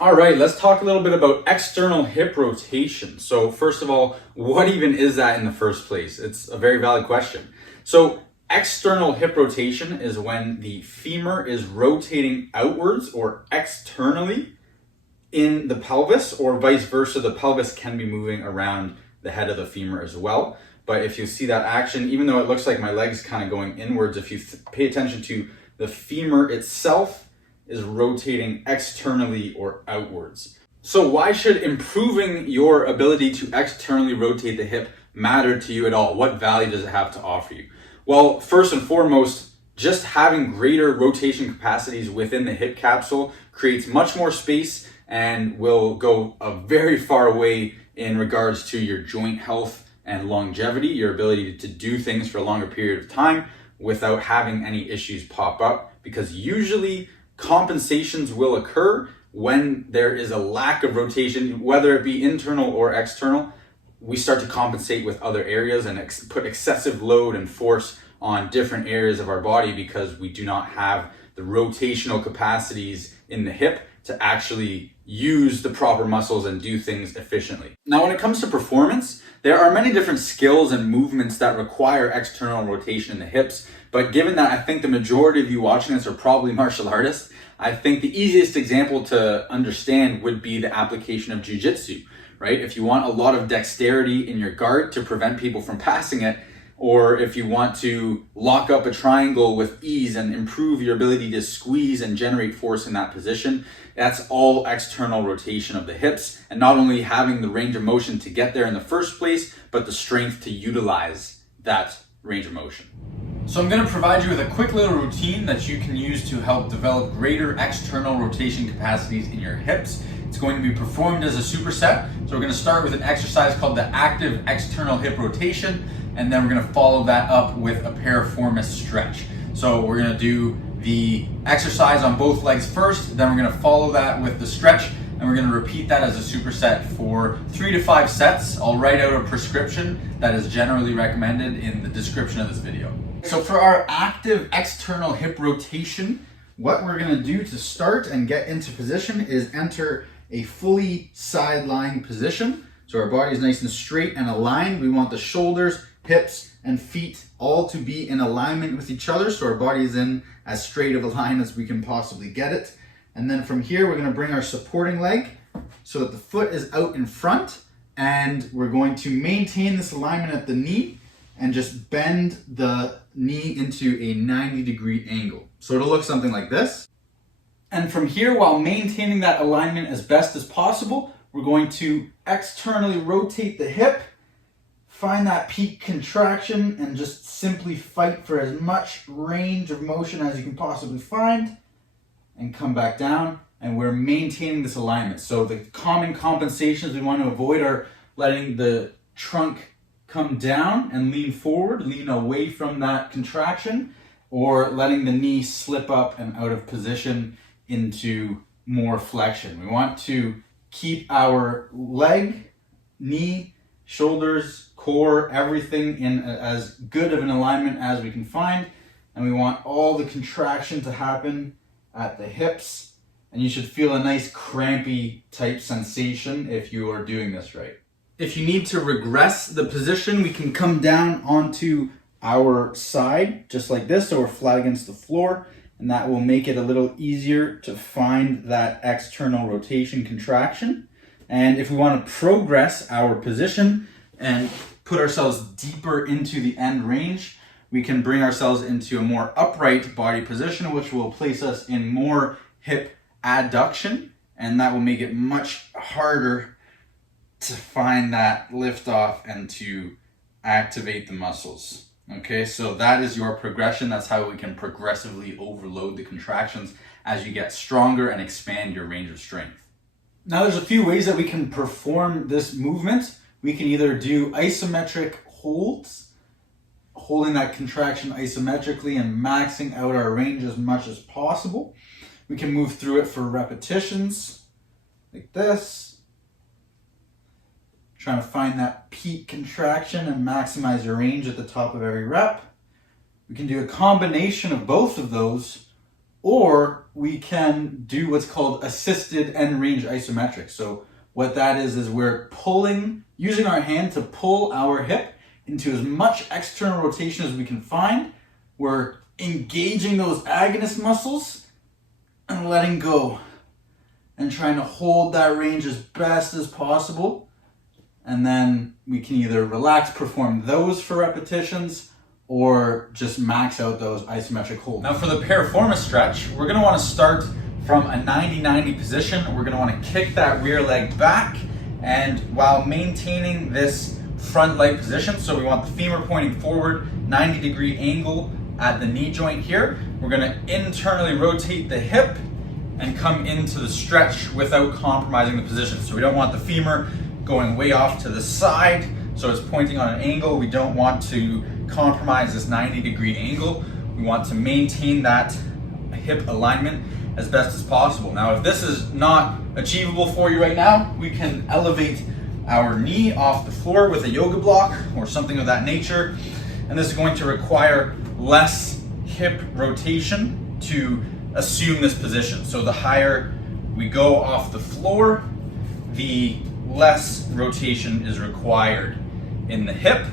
All right, let's talk a little bit about external hip rotation. So first of all, what even is that in the first place? It's a very valid question. So external hip rotation is when the femur is rotating outwards or externally in the pelvis, or vice versa. The pelvis can be moving around the head of the femur as well. But if you see that action, even though it looks like my leg's kind of going inwards, if you pay attention to the femur itself is rotating externally or outwards. So why should improving your ability to externally rotate the hip matter to you at all? What value does it have to offer you? Well, first and foremost, just having greater rotation capacities within the hip capsule creates much more space and will go a very far way in regards to your joint health and longevity, your ability to do things for a longer period of time without having any issues pop up, because usually compensations will occur when there is a lack of rotation, whether it be internal or external. We start to compensate with other areas and put excessive load and force on different areas of our body because we do not have the rotational capacities in the hip to actually use the proper muscles and do things efficiently. Now, when it comes to performance, there are many different skills and movements that require external rotation in the hips. But given that I think the majority of you watching this are probably martial artists, I think the easiest example to understand would be the application of jiu-jitsu, right? If you want a lot of dexterity in your guard to prevent people from passing it, or if you want to lock up a triangle with ease and improve your ability to squeeze and generate force in that position, that's all external rotation of the hips, and not only having the range of motion to get there in the first place, but the strength to utilize that range of motion. So I'm going to provide you with a quick little routine that you can use to help develop greater external rotation capacities in your hips. It's going to be performed as a superset. So we're going to start with an exercise called the active external hip rotation, and then we're going to follow that up with a piriformis stretch. So we're going to do the exercise on both legs first, then we're going to follow that with the stretch, and we're going to repeat that as a superset for 3 to 5 sets. I'll write out a prescription that is generally recommended in the description of this video. So for our active external hip rotation, what we're going to do to start and get into position is enter a fully side lying position. So our body is nice and straight and aligned. We want the shoulders, hips, and feet all to be in alignment with each other, so our body is in as straight of a line as we can possibly get it. And then from here, we're going to bring our supporting leg so that the foot is out in front, and we're going to maintain this alignment at the knee and just bend the knee into a 90-degree angle. So it'll look something like this. And from here, while maintaining that alignment as best as possible, we're going to externally rotate the hip, find that peak contraction, and just simply fight for as much range of motion as you can possibly find, and come back down. And we're maintaining this alignment. So the common compensations we want to avoid are letting the trunk come down and lean forward, lean away from that contraction, or letting the knee slip up and out of position into more flexion. We want to keep our leg, knee, shoulders, core, everything in as good of an alignment as we can find. And we want all the contraction to happen at the hips. And you should feel a nice crampy type sensation if you are doing this right. If you need to regress the position, we can come down onto our side just like this, so we're flat against the floor, and that will make it a little easier to find that external rotation contraction. And if we want to progress our position and put ourselves deeper into the end range, we can bring ourselves into a more upright body position, which will place us in more hip adduction, and that will make it much harder to find that lift off and to activate the muscles. Okay, so that is your progression. That's how we can progressively overload the contractions as you get stronger and expand your range of strength. Now there's a few ways that we can perform this movement. We can either do isometric holds, holding that contraction isometrically and maxing out our range as much as possible. We can move through it for repetitions like this, trying to find that peak contraction and maximize your range at the top of every rep. We can do a combination of both of those, or we can do what's called assisted end range isometric. So what that is we're pulling, using our hand to pull our hip into as much external rotation as we can find. We're engaging those agonist muscles and letting go and trying to hold that range as best as possible. And then we can either relax, perform those for repetitions, or just max out those isometric holds. Now for the piriformis stretch, we're gonna wanna start from a 90-90 position. We're gonna wanna kick that rear leg back, and while maintaining this front leg position, so we want the femur pointing forward, 90-degree angle at the knee joint here. We're gonna internally rotate the hip and come into the stretch without compromising the position. So we don't want the femur going way off to the side, so it's pointing on an angle. We don't want to compromise this 90-degree angle. We want to maintain that hip alignment as best as possible. Now, if this is not achievable for you right now, we can elevate our knee off the floor with a yoga block or something of that nature. And this is going to require less hip rotation to assume this position. So the higher we go off the floor, the less rotation is required in the hip.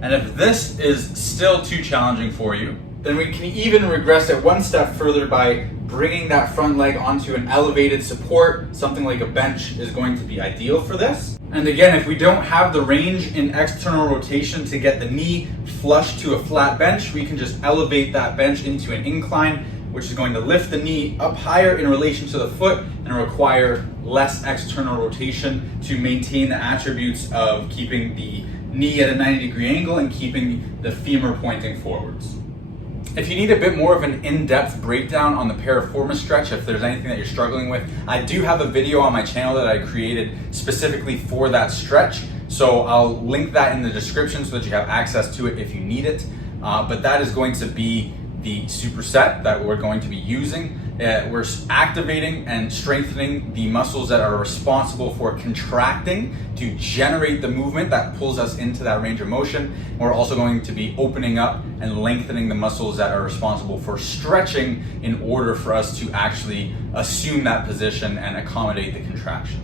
And if this is still too challenging for you, then we can even regress it one step further by bringing that front leg onto an elevated support. Something like a bench is going to be ideal for this. And again, if we don't have the range in external rotation to get the knee flush to a flat bench, we can just elevate that bench into an incline, which is going to lift the knee up higher in relation to the foot and require less external rotation to maintain the attributes of keeping the knee at a 90-degree angle and keeping the femur pointing forwards. If you need a bit more of an in-depth breakdown on the piriformis stretch, if there's anything that you're struggling with, I do have a video on my channel that I created specifically for that stretch. So I'll link that in the description so that you have access to it if you need it. But that is going to be the superset that we're going to be using. We're activating and strengthening the muscles that are responsible for contracting to generate the movement that pulls us into that range of motion. We're also going to be opening up and lengthening the muscles that are responsible for stretching in order for us to actually assume that position and accommodate the contraction.